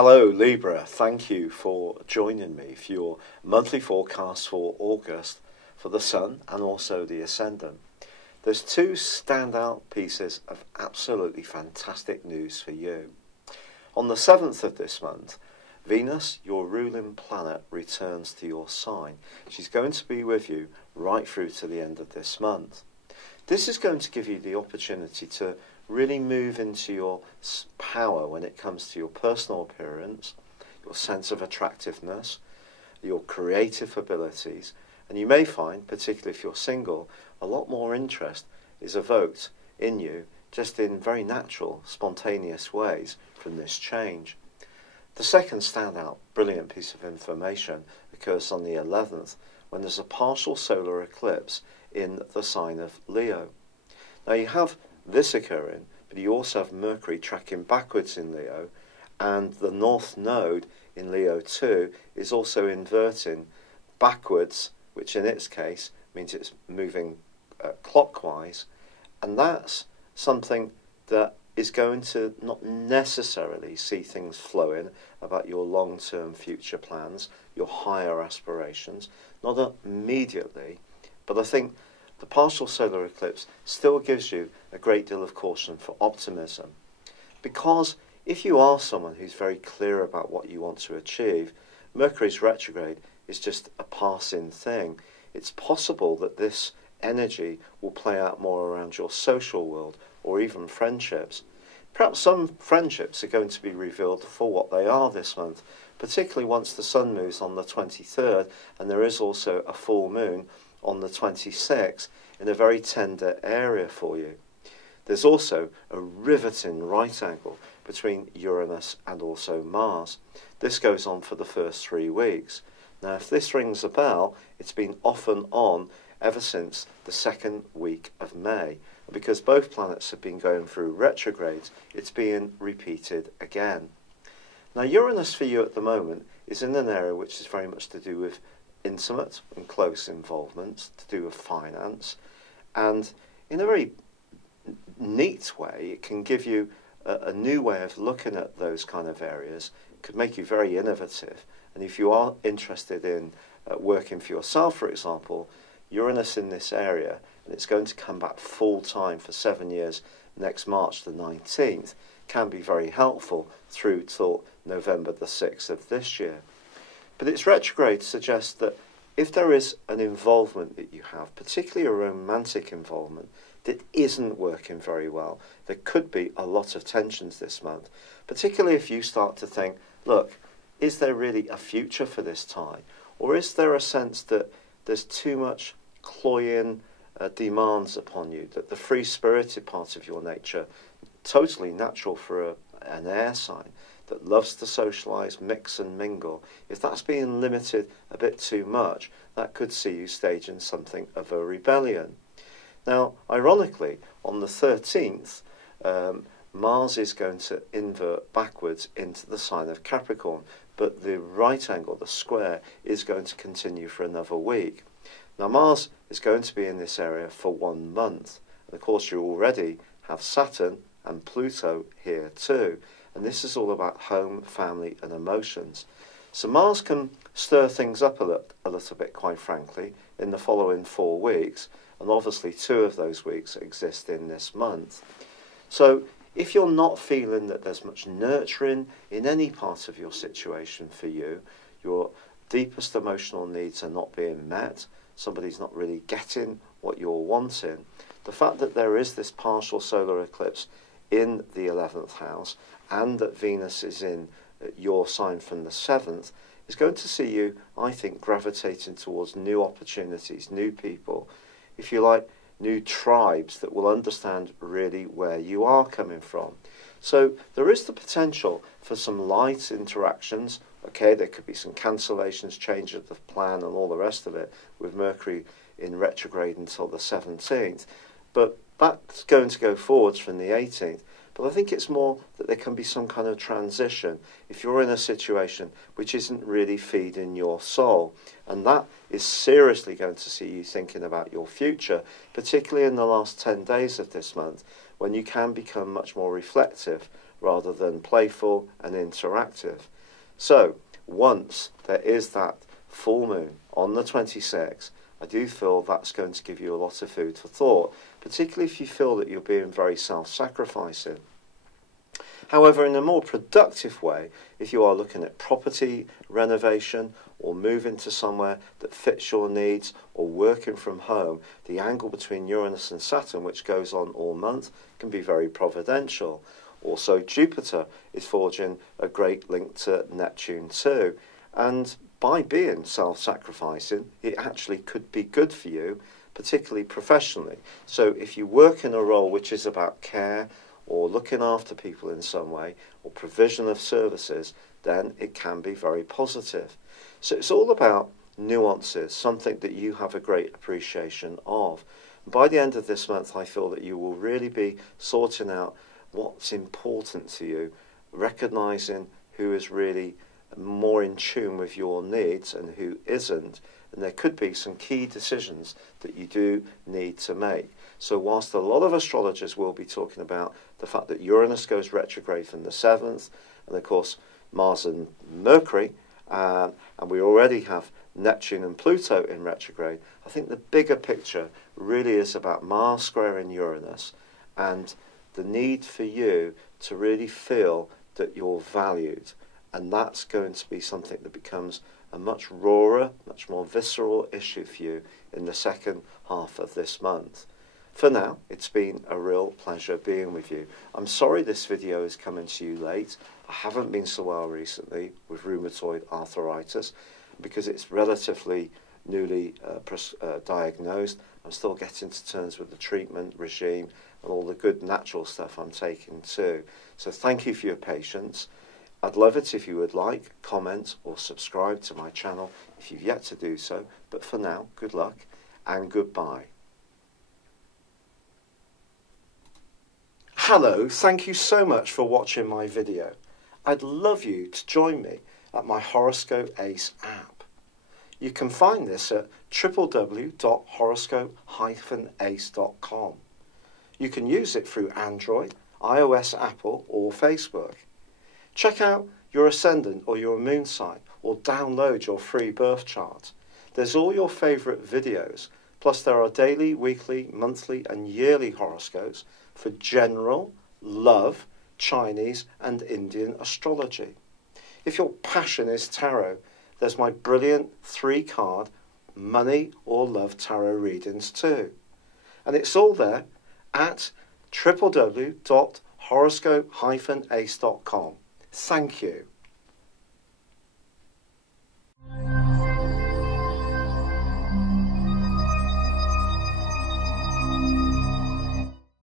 Hello Libra, thank you for joining me for your monthly forecast for August for the Sun and also the Ascendant. There's two standout pieces of absolutely fantastic news for you. On the 7th of this month, Venus, your ruling planet, returns to your sign. She's going to be with you right through to the end of this month. This is going to give you the opportunity to really move into your power when it comes to your personal appearance, your sense of attractiveness, your creative abilities, and you may find, particularly if you're single, a lot more interest is evoked in you just in very natural, spontaneous ways from this change. The second standout, brilliant piece of information occurs on the 11th when there's a partial solar eclipse in the sign of Leo. Now you have this occurring, but you also have Mercury tracking backwards in Leo, and the North Node in Leo 2 is also inverting backwards, which in its case means it's moving clockwise, and that's something that is going to not necessarily see things flowing about your long-term future plans, your higher aspirations, not immediately, but I think the partial solar eclipse still gives you a great deal of caution for optimism. Because if you are someone who's very clear about what you want to achieve, Mercury's retrograde is just a passing thing. It's possible that this energy will play out more around your social world or even friendships. Perhaps some friendships are going to be revealed for what they are this month, particularly once the Sun moves on the 23rd and there is also a full moon on the 26th in a very tender area for you. There's also a riveting right angle between Uranus and also Mars. This goes on for the first 3 weeks. Now if this rings a bell, it's been off and on ever since the second week of May. And because both planets have been going through retrogrades, it's being repeated again. Now Uranus for you at the moment is in an area which is very much to do with intimate and close involvements, to do with finance, and in a very neat way it can give you a new way of looking at those kind of areas. It could make you very innovative, and if you are interested in working for yourself, for example, Uranus in this area, and it's going to come back full time for 7 years next March the 19th, can be very helpful through till November the 6th of this year. But its retrograde suggests that if there is an involvement that you have, particularly a romantic involvement, that isn't working very well, there could be a lot of tensions this month, particularly if you start to think, look, is there really a future for this tie? Or is there a sense that there's too much cloying demands upon you, that the free-spirited part of your nature, totally natural for an air sign, that loves to socialise, mix and mingle, if that's being limited a bit too much, that could see you staging something of a rebellion. Now, ironically, on the 13th, Mars is going to invert backwards into the sign of Capricorn, but the right angle, the square, is going to continue for another week. Now, Mars is going to be in this area for 1 month, and of course you already have Saturn and Pluto here too. And this is all about home, family and emotions. So Mars can stir things up a little bit, quite frankly, in the following 4 weeks. And obviously 2 of those weeks exist in this month. So if you're not feeling that there's much nurturing in any part of your situation for you, your deepest emotional needs are not being met, somebody's not really getting what you're wanting, the fact that there is this partial solar eclipse in the 11th house, and that Venus is in your sign from the 7th, is going to see you, I think, gravitating towards new opportunities, new people, if you like, new tribes that will understand really where you are coming from. So there is the potential for some light interactions. Okay, there could be some cancellations, change of the plan and all the rest of it with Mercury in retrograde until the 17th. But that's going to go forwards from the 18th. But I think it's more that there can be some kind of transition if you're in a situation which isn't really feeding your soul. And that is seriously going to see you thinking about your future, particularly in the last 10 days of this month, when you can become much more reflective rather than playful and interactive. So once there is that full moon on the 26th, I do feel that's going to give you a lot of food for thought, particularly if you feel that you're being very self-sacrificing. However, in a more productive way, if you are looking at property renovation or moving to somewhere that fits your needs or working from home, the angle between Uranus and Saturn, which goes on all month, can be very providential. Also, Jupiter is forging a great link to Neptune too. And by being self-sacrificing, it actually could be good for you, particularly professionally. So if you work in a role which is about care or looking after people in some way or provision of services, then it can be very positive. So it's all about nuances, something that you have a great appreciation of. By the end of this month, I feel that you will really be sorting out what's important to you, recognizing who is really more in tune with your needs and who isn't, and there could be some key decisions that you do need to make. So whilst a lot of astrologers will be talking about the fact that Uranus goes retrograde from the 7th, and of course Mars and Mercury, and we already have Neptune and Pluto in retrograde, I think the bigger picture really is about Mars squaring Uranus and the need for you to really feel that you're valued. And that's going to be something that becomes a much rawer, much more visceral issue for you in the second half of this month. For now, it's been a real pleasure being with you. I'm sorry this video is coming to you late. I haven't been so well recently with rheumatoid arthritis because it's relatively newly diagnosed. I'm still getting to terms with the treatment regime and all the good natural stuff I'm taking too. So thank you for your patience. I'd love it if you would like, comment or subscribe to my channel if you've yet to do so. But for now, good luck and goodbye. Hello, thank you so much for watching my video. I'd love you to join me at my Horoscope Ace app. You can find this at www.horoscope-ace.com. You can use it through Android, iOS, Apple or Facebook. Check out your ascendant or your moon sign or download your free birth chart. There's all your favourite videos, plus there are daily, weekly, monthly and yearly horoscopes for general, love, Chinese and Indian astrology. If your passion is tarot, there's my brilliant 3-card money or love tarot readings too. And it's all there at www.horoscope-ace.com. Thank you.